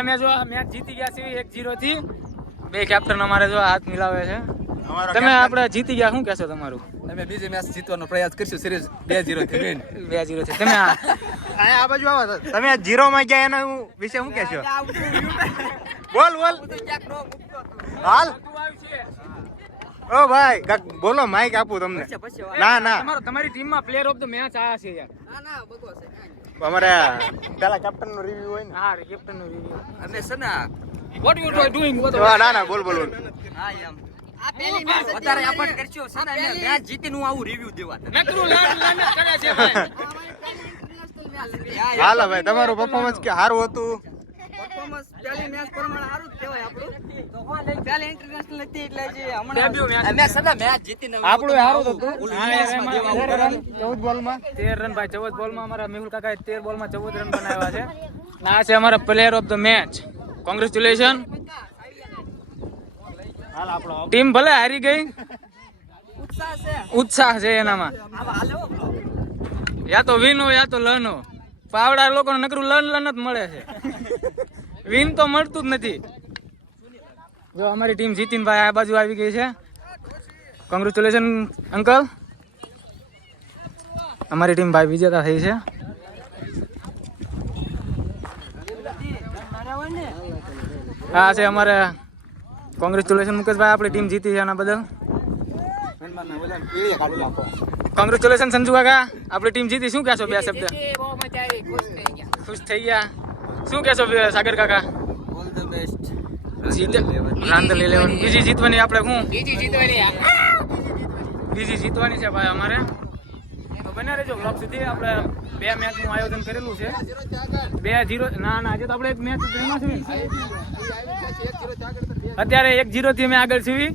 અમે જો આ મેચ જીતી ગયા છે 1-0 થી. બે કેપ્ટન અમારે જો હાથ મિલાવે છે. તમે આપણે જીતી ગયા, શું કહેશો તમારું? અમે બીજી મેચ જીતવાનો પ્રયાસ કરશું. સિરીઝ 2-0 થી વિન. 2-0 છે. તમે આ બાજુ આવો. તમે 0 માં ગયા એના વિશે શું કહેશો? બોલ હાલ. ઓ ભાઈ કાક બોલો, માઈક આપું તમને. ના તમારી ટીમમાં પ્લેયર ઓફ ધ મેચ આયા છે યાર. ના બકવાસ છે. અમારે પેલા કેપ્ટન નો રિવ્યુ હોય ને. હા કેપ્ટન નો રિવ્યુ. અમે સના વોટ યુ ડુઇંગ? ના બોલ. હા એમ આ પહેલી મેચ વધારે એફર્ટ કરશો સના મેચ જીતીને હું આવું રિવ્યુ દેવા. નકરું લાન કરે છે ભાઈ. હાલો ભાઈ, તમારું પરફોર્મન્સ કે સારું હતું? પરફોર્મન્સ પહેલી મેચ પ્રમાણે સારું જ કહેવાય આપણું. તો પહેલી ઇન્ટરનેશનલ હતી એટલે જે હમણાં અમે સદા મેચ જીતીને આપણું સારું હતું. હા 14 બોલમાં 13 રન ભાઈ. 14 બોલમાં અમારા મેહુલ કાકાએ 13 બોલમાં 14 રન બનાવ્યા છે. આ છે અમારા player of the match. Congratulation. Team ભલે હારી ગઈ, ઉત્સાહ છે એનામાં. યા તો વિન હો યા તો લન હો. પાવડા લોકોને નકરું લન જ મળે છે. વિન તો મળતું જ નથી. જો અમારી ટીમ જીતીને ભાઈ આ બાજુ આવી ગઈ છે. Congratulation uncle. અમારી ટીમ ભાઈ વિજેતા થઈ છે. હા છે અમારે કોંગ્રેચ્યુલેશન મુકેશભાઈ, આપણી ટીમ જીતી છે એના બદલ. કોંગ્રેચ્યુલેશન સંજુ કાકા, આપણી ટીમ જીતી. શું કહેશો? 2 શબ્દ. ખુશ થઈ ગયા. શું કહેશો સાગર કાકા? All the best. રાંદલ 11 બીજી જીતવાની. આપણે શું બીજી જીતવાની છે ભાઈ અમારે. તો બને રહેજો બ્લોક સુધી. આપણે 2 મેચનું આયોજન કરેલું છે. 2-0 ના આજે તો આપણે એક મેચ રમ્યા છે. અત્યારે 1-0 થી અમે આગળ છીએ.